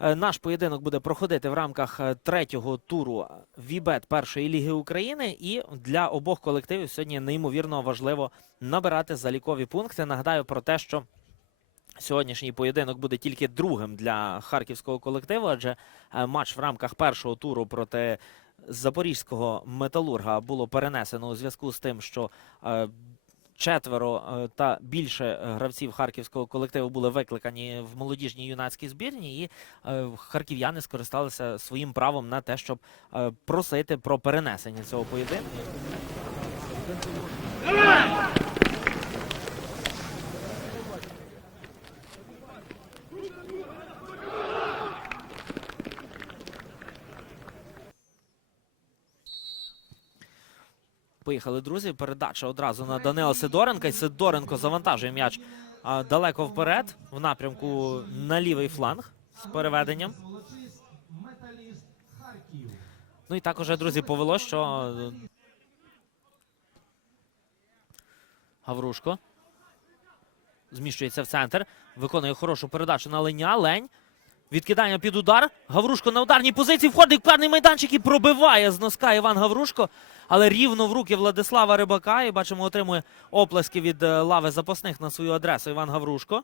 наш поєдинок буде проходити в рамках е, третього туру Вібет першої ліги України. І для обох колективів сьогодні неймовірно важливо набирати залікові пункти. Нагадаю про те, що сьогоднішній поєдинок буде тільки другим для харківського колективу, адже е, матч в рамках першого туру проти запорізького металурга було перенесено у зв'язку з тим, що е, четверо е, та більше е, гравців харківського колективу були викликані в молодіжній юнацькій збірні, і е, харків'яни скористалися своїм правом на те, щоб просити про перенесення цього поєдинку. Поїхали, друзі. Передача одразу на Данила Сидоренка. І Сидоренко завантажує м'яч далеко вперед, в напрямку на лівий фланг з переведенням. Ну і також, друзі, повело, що Гаврушко зміщується в центр, виконує хорошу передачу на Леня. Лень. Відкидання під удар. Гаврушко на ударній позиції входить карний майданчик і пробиває з носка Іван Гаврушко. Але рівно в руки Владислава Рибака. І бачимо, отримує оплески від е, лави запасних на свою адресу Іван Гаврушко.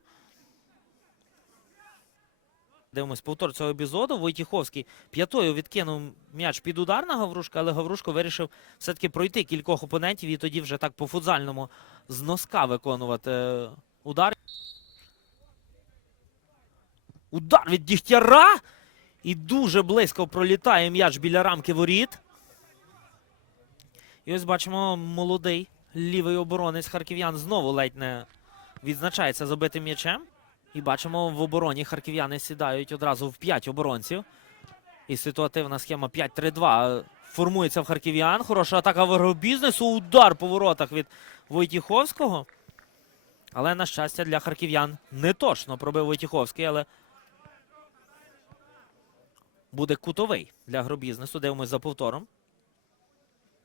Дивимось повтор цього епізоду. Войтіховський п'ятою відкинув м'яч під удар на Гаврушка, але Гаврушко вирішив все-таки пройти кількох опонентів і тоді вже так по футзальному з носка виконувати е, удар. Удар від Дігтяра. І дуже близько пролітає м'яч біля рамки воріт. І ось бачимо молодий лівий оборонець харків'ян знову ледь не відзначається забитим м'ячем. І бачимо, в обороні харків'яни сідають одразу в 5 оборонців. І ситуативна схема 5-3-2 формується в харків'ян. Хороша атака в бізнесу. Удар по воротах від Войтіховського. Але, на щастя, для харків'ян не точно пробив Войтіховський, але буде кутовий для гробізнесу. Дивимось за повтором.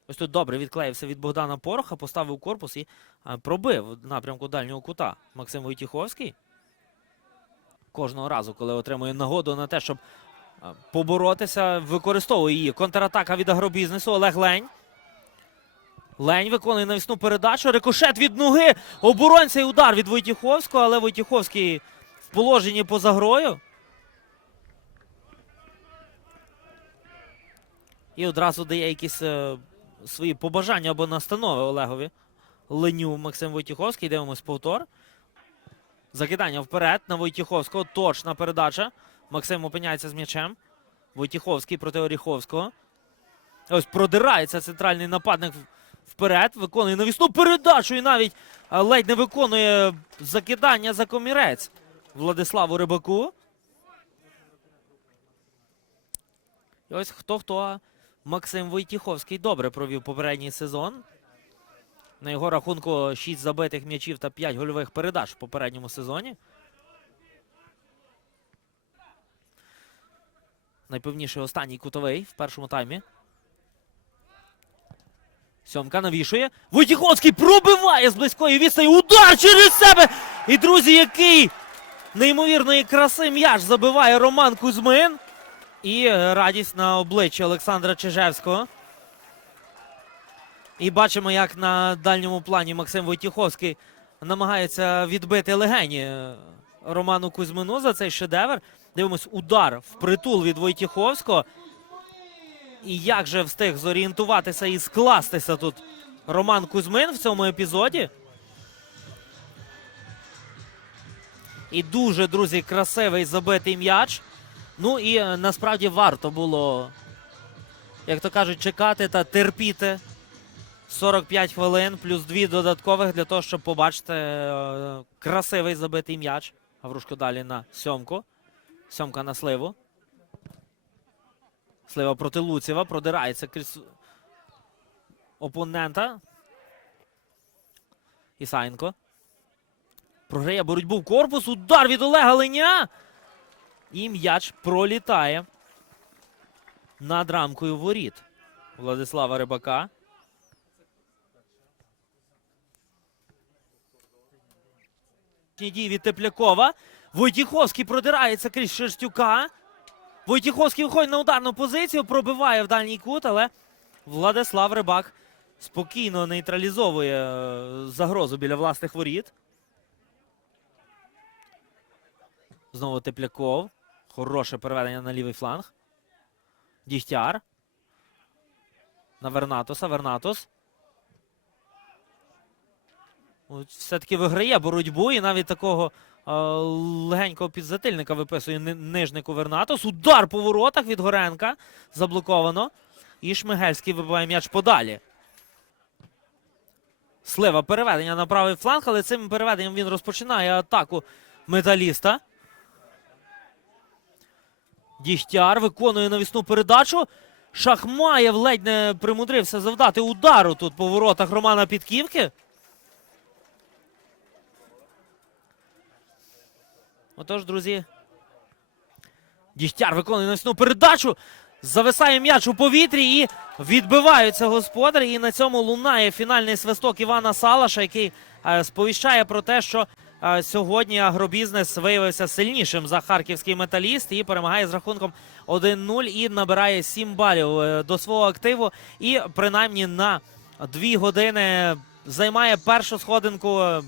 Ось тут добре відклеївся від Богдана Пороха, поставив корпус і пробив напрямку дальнього кута Максим Войтіховський. Кожного разу, коли отримує нагоду на те, щоб поборотися, використовує її. Контратака від агробізнесу. Олег Лень. Лень виконує навісну передачу. Рикошет від ноги. Оборонця і удар від Войтіховського, але Войтіховський в положенні поза грою. І одразу дає якісь е, свої побажання або настанови Олегові. Леню Максим Войтіховський. Дивимось повтор. Закидання вперед на Войтіховського. Точна передача. Максим опиняється з м'ячем. Войтіховський проти Оріховського. Ось продирається центральний нападник вперед. Виконує навісну передачу і навіть е, ледь не виконує закидання за комірець Владиславу Рибаку. І ось хто хто. Максим Войтіховський добре провів попередній сезон. На його рахунку 6 забитих м'ячів та 5 гольових передач в попередньому сезоні. Найпевніший останній кутовий в першому таймі. Сьомка навішує. Войтіховський пробиває з близької відстані. Удар через себе! І, друзі, який неймовірної краси м'яч забиває Роман Кузьмин. І е, радість на обличчі Олександра Чижевського. І бачимо, як на дальньому плані Максим Войтіховський намагається відбити легені е, Роману Кузьмину за цей шедевр. Дивимось, удар в притул від Войтіховського. І як же встиг зорієнтуватися і скластися тут Роман Кузьмин в цьому епізоді. І дуже, друзі, красивий забитий м'яч. Ну і е, насправді варто було, як то кажуть, чекати та терпіти 45 хвилин, плюс дві додаткових для того, щоб побачити е, красивий забитий м'яч. Гаврушко далі на сьомку. Сьомка на сливу. Слива проти Луцєва. Продирається крізь опонента. Ісаєнко. Програє боротьбу в корпус. Удар від Олега Леня. І м'яч пролітає над рамкою воріт Владислава Рибака. Дії від Теплякова. Войтіховський продирається крізь Шерстюка. Войтіховський виходить на ударну позицію, пробиває в дальній кут, але Владислав Рибак спокійно нейтралізовує е, загрозу біля власних воріт. Знову Тепляков. Хороше переведення на лівий фланг. Дігтяр. На Вернатоса. Вернатос. Все-таки виграє боротьбу і навіть такого легенького підзатильника виписує ни- нижнику Вернатос. Удар по воротах від Горенка. Заблоковано. І Шмигельський вибиває м'яч подалі. Слива переведення на правий фланг, але цим переведенням він розпочинає атаку металіста. Дігтяр виконує навісну передачу. Шахмаєв ледь не примудрився завдати удару тут по воротах Романа Підківки. Отож, друзі. Дігтяр виконує навісну передачу. Зависає м'яч у повітрі і відбиваються господарі. І на цьому лунає фінальний свисток Івана Салаша, який е, сповіщає про те, що сьогодні агробізнес виявився сильнішим за харківський металіст і перемагає з рахунком 1-0 і набирає 7 балів е, до свого активу. І принаймні на 2 години займає першу сходинку.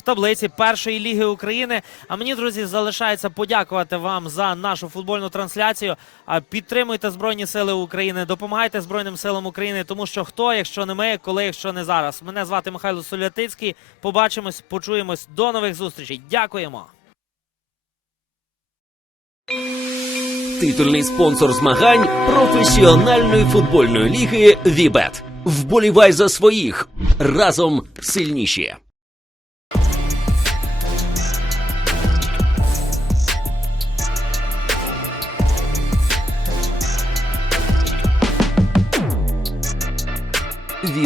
В таблиці першої ліги України. А мені, друзі, залишається подякувати вам за нашу футбольну трансляцію. Підтримуйте Збройні Сили України, допомагайте Збройним силам України, тому що хто, якщо не ми, коли, якщо не зараз. Мене звати Михайло Солятицький. Побачимось, почуємось. До нових зустрічей. Дякуємо. Титульний спонсор змагань професіональної футбольної ліги Вібет. Вболівай за своїх разом сильніші.